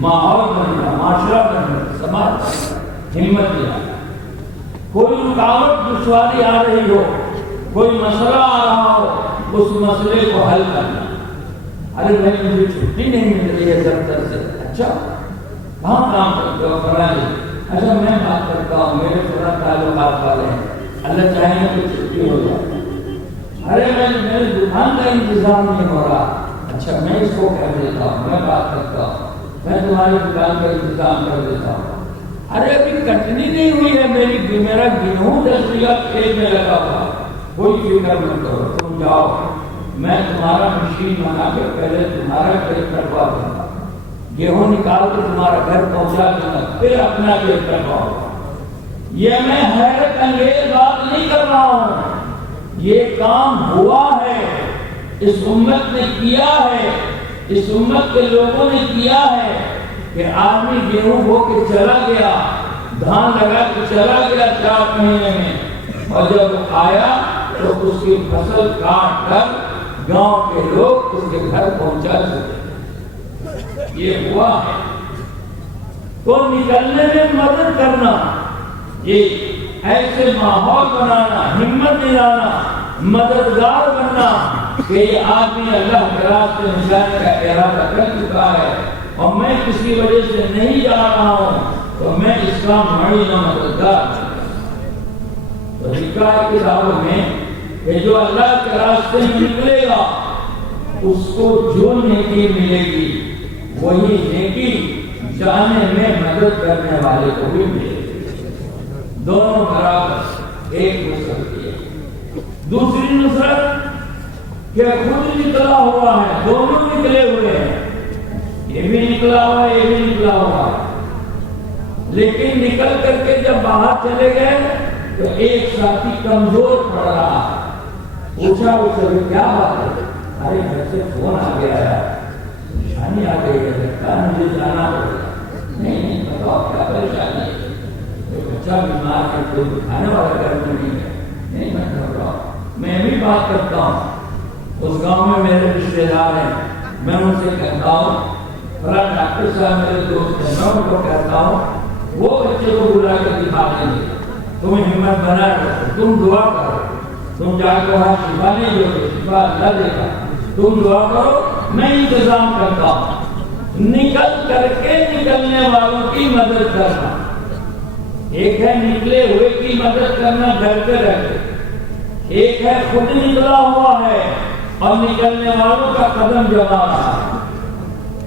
ماحول بننا، معاشرہ بننا، سماج بننا، ہمت دلانا۔ کوئی رکاوٹ دشواری آ رہی ہو، کوئی مسئلہ آ رہا ہو، اس مسئلے کو حل کرنا۔ ارے بھائی مجھے چھٹی نہیں مل رہی ہے دفتر سے، اچھا کہاں کام کرتے ہو؟ فلاں۔ اچھا میں بات کرتا ہوں، میرے فلاں تعلقات والے ہیں، اللہ چاہے گا تو چھٹی ہو جائے۔ ارے میرے دکان کا انتظام نہیں ہو رہا، اچھا میں اس کو کہہ دیتا ہوں، میں بات کرتا ہوں، میں تمہاری دکان کا انتظام کر دیتا ہوں۔ ارے ابھی کٹنی نہیں ہوئی ہے میرا گیہوں 10 بیگھہ کھیت میں لگا ہوا، کوئی فکر مت کرو، تم جاؤ، میں تمہارا مشین بنا کے پہلے تمہارا کھیت کٹوا دوں گا، گیہوں نکال کے تمہارا گھر پہنچا دوں گا، پھر اپنا کھیت کٹواؤ گا۔ یہ میں حیرت انگیز بات نہیں کر رہا ہوں، یہ کام ہوا ہے، اس امت نے کیا ہے، اس امت کے لوگوں نے کیا ہے کہ آدمی گیہوں بو کے چلا گیا، دھان لگا کے چلا گیا 4 مہینے میں، اور جب وہ آیا تو اس کی فصل کاٹ کر گاؤں کے لوگ اس کے گھر پہنچا چکے۔ یہ ہوا ہے۔ تو نکلنے میں مدد کرنا، یہ ایسے ماحول بنانا، ہمت دلانا، مددگار بننا کہ یہ آدمی اللہ کے راستے میں جانے کا ارادہ کر چکا ہے اور میں کسی وجہ سے نہیں جا رہا ہوں تو میں اس کا معینہ مددگار ہوں۔ تو لکھا ہے کتابوں میں کہ جو اللہ کے راستے میں نکلے گا اس کو جو نیکی ملے گی وہی نیکی جانے میں مدد کرنے والے کو بھی ملے گی۔ دونوں برابر، ایک نصرت ہے۔ دوسری نصرت کہ خود نکلا ہوا ہے، دونوں نکلے ہوئے ہیں، یہ بھی نکلا ہوا ہے، یہ بھی نکلا ہوا ہے، لیکن نکل کر کے جب باہر چلے گئے تو ایک ساتھی کمزور پڑ رہا ہے۔ پوچھا اس سے کیا بات ہے؟ ارے گھر سے فون آ گیا ہے، پریشانی آ گئی ہے، کیا مجھے جانا پڑے گا۔ نہیں بتاؤ کیا پریشانی ہے؟ بچہ بیمار ہے، کوئی دکھانے والا گھر میں نہیں ہے۔ نہیں میں کر رہا ہوں، میں بھی بات کرتا ہوں، اس گاؤں میں میرے رشتے دار ہیں، میں ان سے کہتا ہوں فلاں ڈاکٹر صاحب میرے دوست ہیں، میں ان کو کہتا ہوں وہ بچے کو بلا کے دکھا دیں گے، تم ہمت بنا رکھو، تم دعا کرو، تم جا کے وہاں شفا نہیں دو گے، شفا اللہ دے گا، تم دعا کرو، میں انتظام کرتا ہوں۔ نکل کر کے نکلنے والوں کی مدد کرنا، ایک ہے نکلے ہوئے کی مدد کرنا گھر پہ رہ کے، ایک ہے خود نکلا ہوا ہے اور نکلنے والوں کا قدم جما رہا ہے،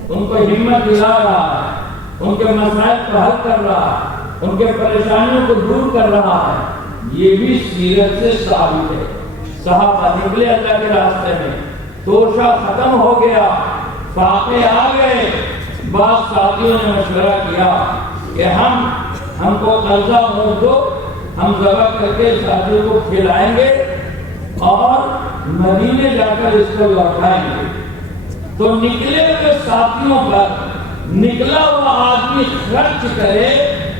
ان کو ہمت دلا رہا ہے، ان کے مسائل کو حل کر رہا ہے، ان کے پریشانیوں کو دور کر رہا ہے۔ یہ بھی سیرت سے ثابت ہے۔ صحابہ نکلے اللہ کے راستے میں، توشہ ختم ہو گیا، فاقے آ گئے، بعض ساتھیوں نے مشورہ کیا کہ ہم کو قرضہ موڑ دو، ہم ذبح کر کے ساتھیوں کو کھلائیں گے اور مدینے جا کر اس کو لوٹائیں گے۔ تو نکلے ہوئے ساتھیوں پر نکلا ہوا آدمی خرچ کرے،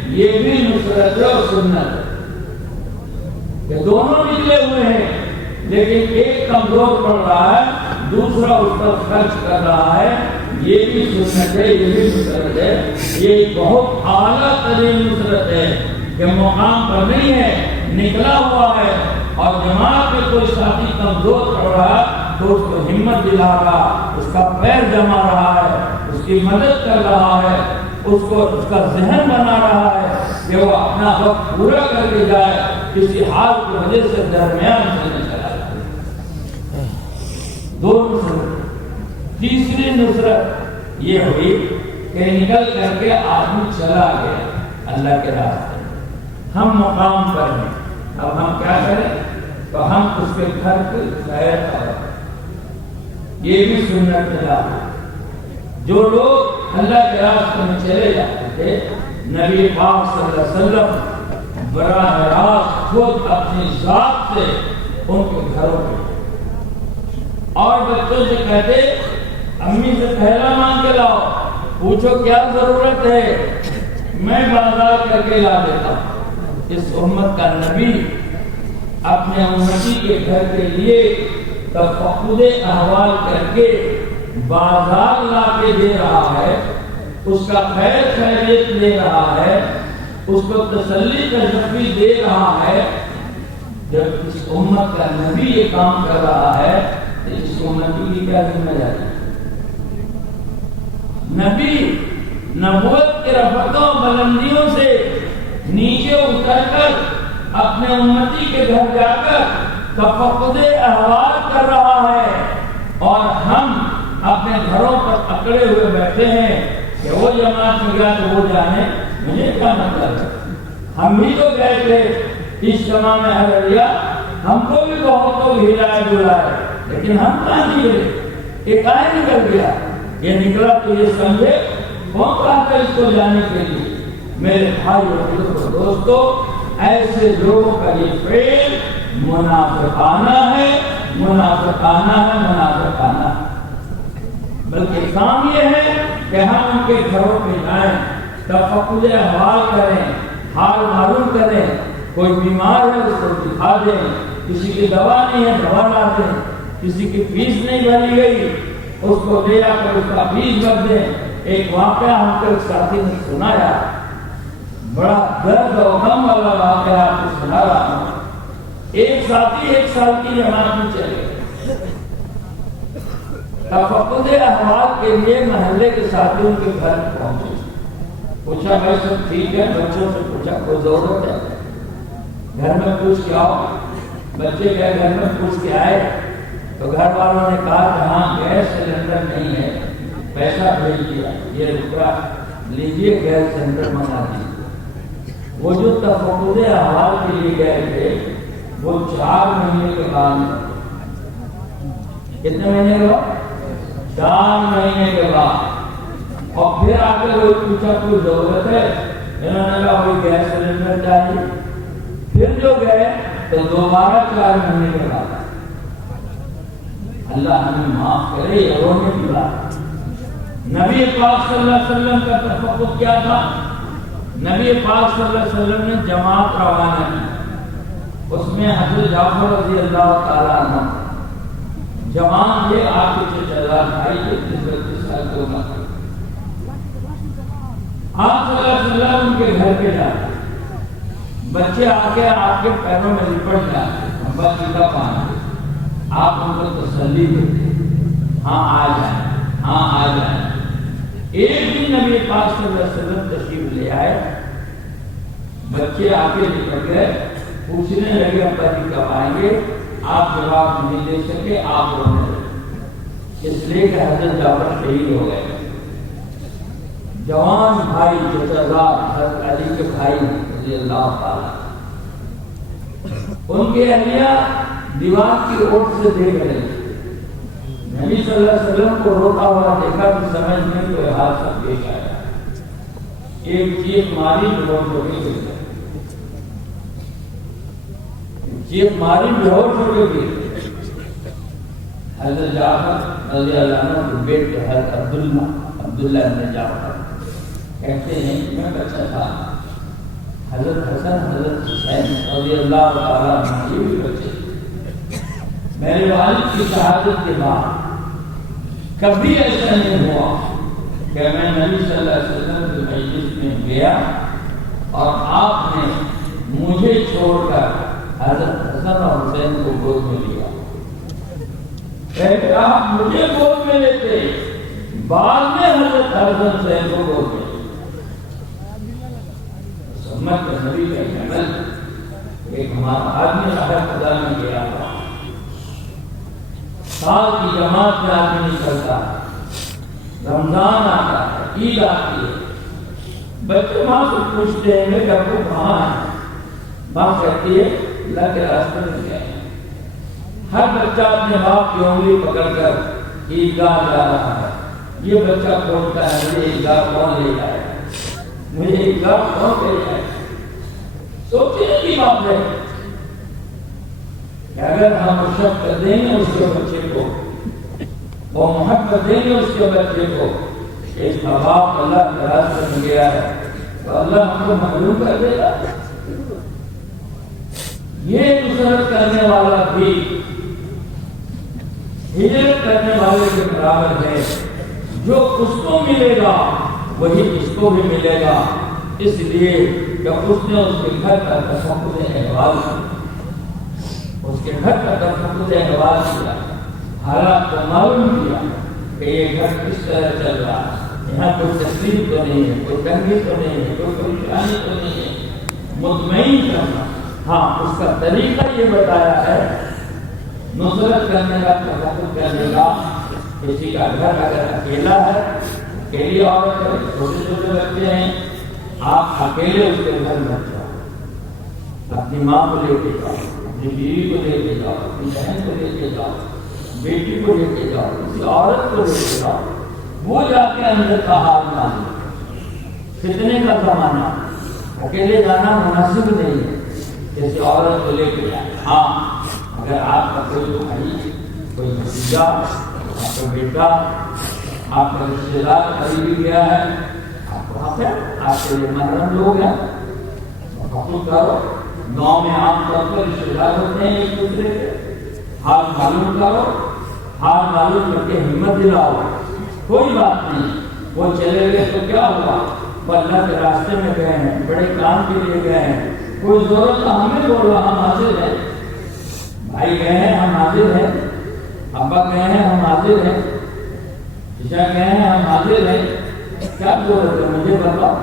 یہ بھی نصرت اور سنت ہے کہ دونوں نکلے ہوئے ہیں لیکن ایک کمزور پڑ رہا ہے، دوسرا اس پر خرچ کر رہا ہے، یہ بھی سنت ہے، یہ بھی نصرت ہے۔ یہ بہت اعلیٰ ترین نصرت ہے کہ مقام پر نہیں ہے، نکلا ہوا ہے اور جماعت میں کوئی ساتھی کمزور پڑ رہا ہے تو اس کو ہمت دلا رہا، اس کا پیر جما رہا ہے، اس کی مدد کر رہا ہے، اس کا ذہن بنا رہا ہے کہ وہ اپنا وقت پورا کر کے جائے، کسی حال کی وجہ سے درمیان سے نہ چلا جائے۔ دو نصرت۔ تیسری نصرت یہ ہوئی کہ نکل کر کے آدمی چلا گیا اللہ کے راستے، ہم مقام پر ہیں، اب ہم کیا کریں؟ تو ہم اس کے گھر کو خیر کریں، یہ بھی سنت ہے۔ جو لوگ اللہ کے راستے میں چلے جاتے تھے، نبی پاک صلی اللہ علیہ وسلم براہ راست خود اپنی ذات سے ان کے گھروں میں اور بچوں سے کہتے امی سے پہلا مانگ کے لاؤ، پوچھو کیا ضرورت ہے، میں بازار کر کے لا دیتا ہوں۔ اس امت کا نبی اپنے امتی کے گھر کے لیے تفقد احوال کر کے بازار لا کے دے رہا ہے اس کا خیر خیریت لے رہا ہے، اس کو تسلی تشفی دے رہا ہے. جب اس امت کا نبی یہ کام کر رہا ہے تو اس امت کی کیا ذمہ داری؟ نبی نبوت کے رفعتوں بلندیوں سے نیچے اتر کر اپنے امتی کے گھر جا کر تفقد احوال کر رہا ہے، اور ہم اپنے گھروں پر اکڑے ہوئے بیٹھے ہیں کہ وہ جماعت میں گیا تو وہ جانے، مجھے کیا مطلب ہے؟ ہم بھی تو گئے تھے اس جماع میں حضریا، ہم کو بھی بہت لوگ ہلایا ڈلائے، لیکن ہم کہاں نہیں گئے؟ یہ کہاں نکل گیا؟ یہ نکلا تو یہ سمجھے کون کہا تھا اس کو جانے کے لیے؟ میرے بھائی اور دوستو، ایسے لوگوں کا یہ فعل منافقانہ ہے، منافقانہ ہے، منافقانہ. بلکہ کام یہ ہے کہ ہم ان کے گھروں پہ جائیں، تفقد احوال کریں، حال معلوم کریں. کوئی بیمار ہے اس کو دکھا دیں، کسی کی دوا نہیں ہے دوا لا دیں، کسی کی فیس نہیں بھری گئی اس کو لے آ کر اس کا فیس بھر دیں. ایک واقعہ ہم کو ایک ساتھی نے سنایا، بڑا درد و غم والا واقعہ آپ کو سنا رہا ہوں. ایک ساتھی 1 سال کی جماعت میں چلے گئے، تفقد احوال کے لیے محلے کے ساتھیوں کے گھر پہنچے. پوچھا بھائی سب ٹھیک ہے؟ بچوں سے پوچھا کوئی ضرورت ہے؟ گھر میں پوچھ کے آؤ. بچے گئے گھر میں پوچھ کے آئے تو گھر والوں نے کہا کہ ہاں گیس سلنڈر نہیں ہے، پیسہ بھیج دیا، یہ روپیہ لیجیے گیس سلنڈر منگا دیجیے. وہ جو تفقد احوال کے لیے گئے تھے وہ 4 مہینے کے بعد، کتنے مہینے کے بعد؟ 4 مہینے کے بعد. اور پھر آ کر وہ پوچھا کوئی ضرورت ہے؟ انہوں نے کہا وہی گیس سلنڈر چاہیے. پھر جو گئے تو دوبارہ 4 مہینے کے بعد. اللہ ہمیں معاف کرے، یہ رونے کی بات. نبی پاک صلی اللہ علیہ وسلم کا تفقد کیا تھا؟ نبی پاک صلی اللہ علیہ وسلم نے جماعت روانہ کی، اس میں حضرت جعفر رضی اللہ تعالیٰ عنہ جوان تھے، آپ کے چچا بھائی تھے، 30 سال کی عمر تھی. آپ صلی اللہ علیہ وسلم ان کے گھر پہ جاتے، بچے آ کے آپ کے پیروں میں لپٹ جاتے، ابا چیتا پانا. آپ ان کو تسلی دیتے، ہاں آ جائیں، ہاں آ جائیں. ایک دن نبی پاک صلی اللہ علیہ وسلم تشریف لے آئے، بچے آ کے لپٹ گئے، پوچھنے لگے ابا جی کب آئیں گے؟ آپ جواب نہیں دے سکے، آپ رونے لگے، اس لیے کہ حضرت جعفر شہید ہو گئے. جوان بھائی چچازاد حضرت علی کے بھائی رضی اللہ تعالیٰ، ان کے اہلیہ دیوار کی اوٹ سے دیکھ رہے تھے. نبی صلی اللہ علیہ وسلم کو روتا ہوا دیکھا تو سمجھ میں کوئی حادثہ پیش آیا. ایک چیخ ماری بہت ہو کے گر گئے، چیخ ماری بہت ہو کے گر گئے. حضرت جعفر رضی اللہ عنہ کے بیٹے حضرت عبداللہ بن جعفر کہتے ہیں میں بچہ تھا، حضرت حسن حضرت حسین رضی اللہ تعالیٰ عنہ یہ بھی بچے. میرے والد کی شہادت کے بعد کبھی ایسا نہیں ہوا کہ میں نبی صلی اللہ علیہ وسلم کے مجلس میں گیا اور آپ نے مجھے چھوڑ کر حضرت حسن اور حسین کو گود میں لیا. آپ مجھے گود میں لیتے، بعد میں حضرت حسن حسین کو گود میں. سمت نبی کا عمل ایک ہمارا آدمی صاحب خدا میں گیا تھا، سال کی جماعت میں آدمی نکلتا ہے، رمضان آتا ہے، عید آتی ہے، بچے ماں سے پوچھتے ہیں کہ ابو کہاں ہے؟ ماں کہتی ہے اللہ کے راستے میں گئے. ہر بچہ اپنے باپ کی انگلی پکڑ کر عیدگاہ جا رہا ہے. یہ بچہ پوچھتا ہے مجھے عیدگاہ کون لے جائے، مجھے عیدگاہ کون لے جائے. سوچنے کی بات ہے کہ اگر ہم شفقت دیں گے اس کے بچے کو، وہ محبت دیں گے اس کے بچے کو. ایک باپ اللہ کے راستے میں گیا ہے تو اللہ ہم کو محروم کر دے گا. یہ نصرت کرنے والا بھی ہجرت کرنے والے کے برابر ہے. جو اس کو ملے گا وہی اس کو بھی ملے گا، اس لیے کہ اس نے اس کے گھر کا تفقد احوال کیا، اس کے گھر کا تفقد احوال کیا، حالات کو معلوم کیا کہ یہ گھر کس طرح چل رہا ہے، یہاں کوئی تکلیف تو نہیں ہے، کوئی تنگی تو نہیں ہے، کوئی پریشانی تو نہیں ہے، مطمئن کرنا۔ ہاں اس کا طریقہ یہ بتایا ہے نصرت کرنے کا، تفقد کرنے کا۔ کسی کا گھر اگر اکیلا ہے، اکیلی عورت ہے، چھوٹے چھوٹے بچے ہیں، آپ اکیلے اس کے گھر میں جاؤ، اپنی ماں کو لے کے جاؤ، اپنی بیوی کو لے کے جاؤ، اپنی بہن کو لے کے جاؤ، بیٹی کو لے کے جاؤ، کسی عورت کو لے کے جاؤ، وہ جا کے اندر کا حال معلوم۔ فتنے کا زمانہ، اکیلے جانا مناسب نہیں ہے، جیسے عورت کو لے کے جائے۔ ہاں اگر آپ کا کوئی بھائی، کوئی بھتیجا، آپ کا بیٹا، آپ کا رشتے دار قریبی گیا ہے، آپ وہاں پہ آپ کے لیے محرم لوگ ہیں، تفقد کرو۔ گاؤں میں عام طور پر رشتے دار ہوتے ہیں، ایک دوسرے کے حال معلوم کرو، حال معلوم کر کے ہمت دلاؤ۔ کوئی بات نہیں، وہ چلے گئے تو کیا ہوا، وہ اللہ کے راستے میں گئے ہیں، بڑے کام کے لیے گئے ہیں، کوئی ضرورت تو ہمیں بولو، ہم حاضر ہیں۔ بھائی گئے ہیں، ہم حاضر ہیں، ابا گئے ہیں، ہم حاضر ہیں، چچا گئے ہیں، ہم حاضر ہیں، کیا ضرورت ہے مجھے بتاؤ۔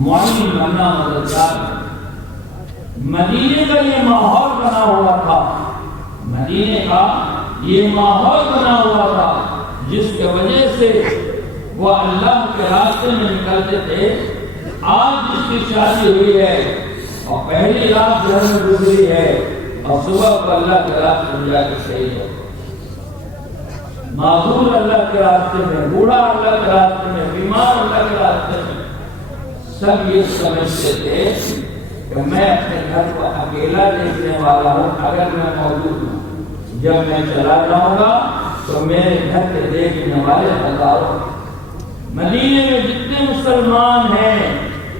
معین بننا مددگار۔ مدینے کا یہ ماحول بنا ہوا تھا، مدینے کا یہ ماحول بنا ہوا تھا جس کی وجہ سے وہ اللہ کے راستے میں نکلتے تھے۔ آج جس کی شادی ہوئی ہے اور پہلی رات گھر میں گزری ہے اور صبح کو اللہ کے راستے میں جا کے شہید ہو، معذور اللہ کے راستے میں، بوڑھا اللہ کے راستے میں، بیمار اللہ کے راستے میں، سب یہ سمجھتے تھے کہ میں اپنے گھر کو اکیلا دیکھنے والا ہوں، اگر میں موجود ہوں، جب میں چلا جاؤں گا تو میرے گھر کے دیکھنے والے ہزاروں۔ مدینے میں جتنے مسلمان ہیں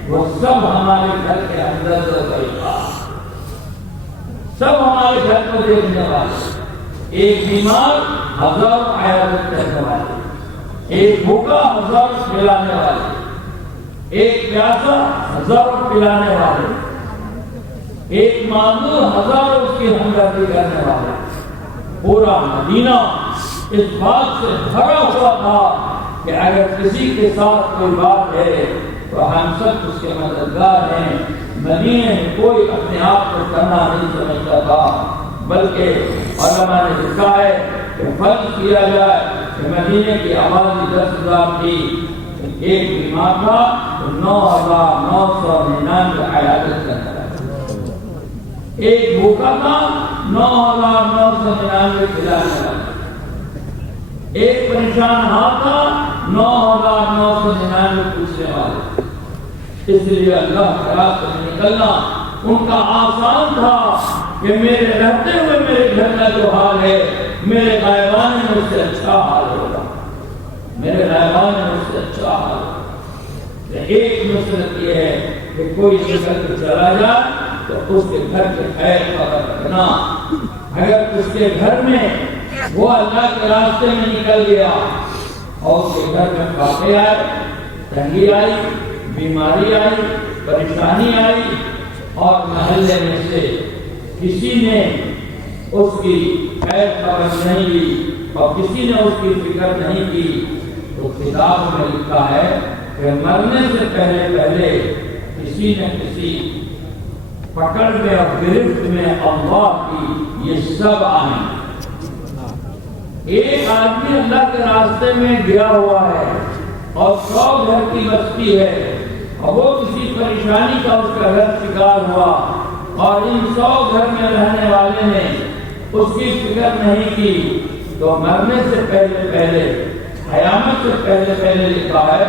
وہ سب ہمارے گھر کے اندر سب ہمارے گھر کو دیکھنے والے، ایک بیمار ہزار عیادت کرنے والے، ایک بھوکا ہزار کھلانے والے، ایک پیاسا ہزار پلانے والے، ایک معذور ہزار اس کی ہمدردی کرنے والے۔ پورا مدینہ اس بات سے بھرا ہوا تھا کہ اگر کسی کے ساتھ کوئی بات ہے تو ہم سب اس کے مددگار ہیں۔ مدینے میں کوئی اپنے آپ کو کرنا نہیں سمجھتا تھا، بلکہ علماء نے لکھا ہے کہ فرض کیا جائے کہ مدینے کی آبادی 10,000 تھی، ایک بیمار تھا تو 9,999 عیادت کرتا ہے، ایک بھوکا تھا 9,999 کھلانے والا، ایک پریشان ہاتھ تھا 9,999 پوچھنے والے۔ اس لیے اللہ کے راستے میں نکلنا ان کا آسان تھا کہ میرے رہتے ہوئے میرے گھر میں جو حال ہے، میرے غائبان میں اس سے اچھا حال ہوگا، میرے غائبان میں اس سے اچھا حال ہوگا۔ ایک نصرت یہ ہے کہ کوئی نکل کے چلا جائے تو اس کے گھر کے خیر خبر رکھنا۔ اگر اس کے گھر میں وہ اللہ کے راستے میں نکل گیا اور اس کے گھر میں فاقے آئے، تنگی آئی، بیماری آئی، پریشانی آئی اور محلے میں سے کسی نے اس کی خیر خبر نہیں لی اور کسی نے اس کی فکر نہیں کی، تو کتاب میں لکھا ہے کہ مرنے سے پہلے کسی نہ کسی پکڑ میں اور گرفت میں اللہ کی یہ سب آئیں۔ ایک آدمی اللہ کے راستے میں گیا ہوا ہے اور 100 گھر کی بستی ہے اور وہ کسی پریشانی کا اس کا گھر شکار ہوا اور ان 100 گھر میں رہنے والے نے اس کی فکر نہیں کی، تو مرنے سے پہلے قیامت سے پہلے لکھا ہے